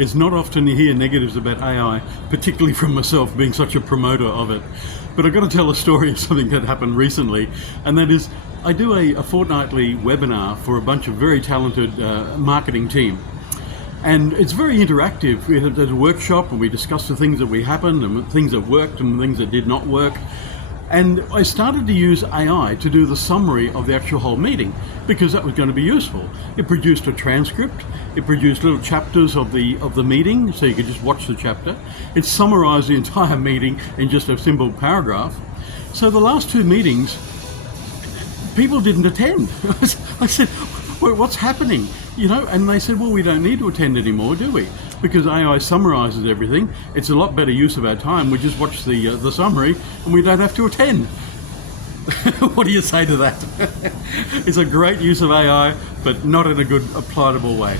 It's not often you hear negatives about AI, particularly from myself being such a promoter of it. But I've got to tell a story of something that happened recently, and that is I do a fortnightly webinar for a bunch of very talented marketing team. And it's very interactive. We have a workshop and we discuss the things that we happened and things that worked and things that did not work. And I started to use AI to do the summary of the actual whole meeting because that was going to be useful. It produced a transcript, it produced little chapters of the meeting so you could just watch the chapter. It summarized the entire meeting in just a simple paragraph. So the last two meetings, people didn't attend. I said, well, what's happening? You know, and they said, well, we don't need to attend anymore, do we? Because AI summarizes everything. It's a lot better use of our time. We just watch the summary and we don't have to attend. What do you say to that? It's a great use of AI, but not in a good, applicable way.